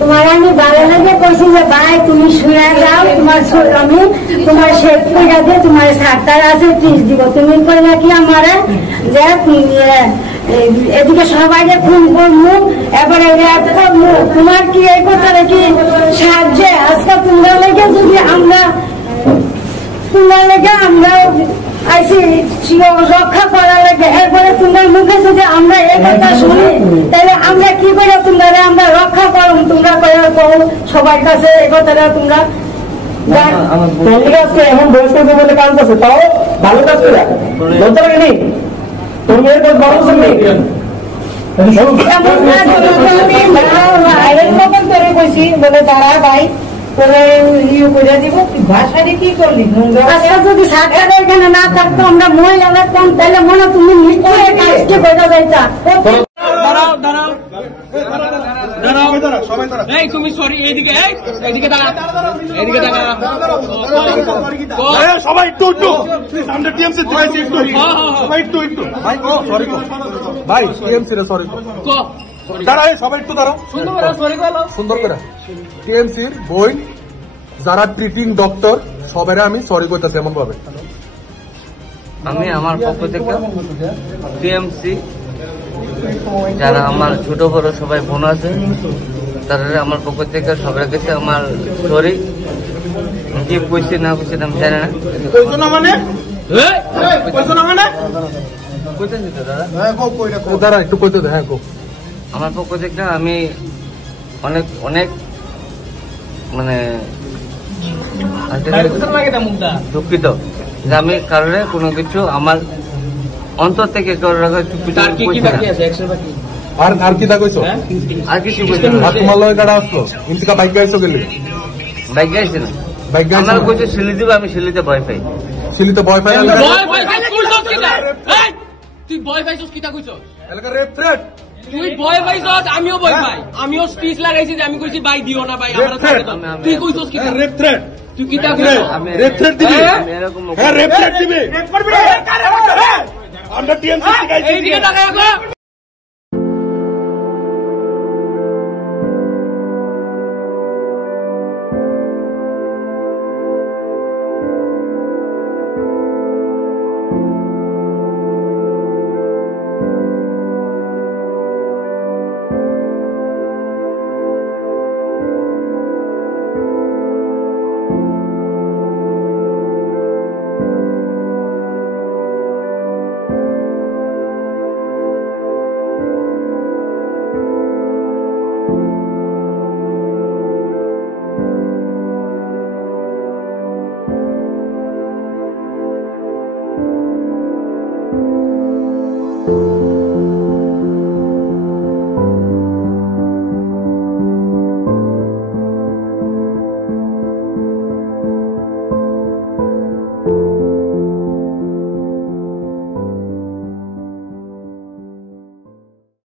তোমার আমি ভালো লাগে কইছি যে ভাই তুমি শুয়ে যাও, আমি তোমার শেখ করে দিয়ে তোমার সাতটার আছে 30 দিব। তুমি কইলা কি আমার যে এদিকে সবাই যে ফোন করবো এবারে তোমার কি এই কথা নাকি সাহায্যে আজকে তোমরা লেগে যদি আমরা আইসি রক্ষা করা লাগে, এরপরে তোমার মুখে যদি আমরা এই কথা শুনি তাহলে আমরা কি করে তোমরা আমরা রক্ষা করো? তোমরা সবার কাছে এই কথাটা তোমরা এমন বয়স করতে বলে কাজ করছে, তাও ভালো কাজ করে বলতে লাগেনি তুমি এরপর বড় নেই কইছি বলে দাঁড়া ভাই যদি সরকারের এখানে না থাকতো আমরা মহিলা লাগতাম, তাহলে মনে তুমি নিশ্চয়ই কাজকে বোঝা যাইতা। তুমি সরি এদিকে এদিকে সবাই একটু আমরা টিএমসি সবাই একটু ভাই টিএমসি রে সরি দাঁড়া সবাই একটু দাঁড়াও সুন্দর করে টিএমসির বই যারা ট্রিটিং ডক্টর সবাই আমি সরি কইতাছি এমন ভাবে। আমি আমার পক্ষ থেকে টিএমসি যারা আমার ছোট বড় সবাই বোন আছে তারা আমার পক্ষ থেকে সবার কাছে আমার সরি। কি কইছি না কইছি আমি জানি না, দাঁড়া একটু কইতে দে। হ্যাঁ আমার পক্ষ থেকে আমি অনেক অনেক মানে দুঃখিত যে আমি কারণে কোনো কিছু আমার অন্তর থেকে আর কি কইছো আর কিছু তোমার লয় গাড়া আসলো ইন্তিকা বাইক গাইছো গেলে বাইক গাইছে না বাইক গাইছে আমার কইছে সিলি দিব, আমি সিলিতে ভয় পাই। সিলিতে ভয় পাই তুই ভয় পাইছিস কিটা কইছস? এলাকা রেপ থ্রেট তুই ভয় পাইছস, আমিও ভয় পাই। আমিও স্পিচ লাগাইছি যে আমি কইছি ভাই দিও না ভাই আমার সাথে। তুই কইছস কিটা রেপ থ্রেট? তুই কিটা কইছস? রেপ থ্রেট দিবি? হ্যাঁ রেপ থ্রেট দিবি। আমরা টিএমসি গাইছি। এইদিকে তাকাও।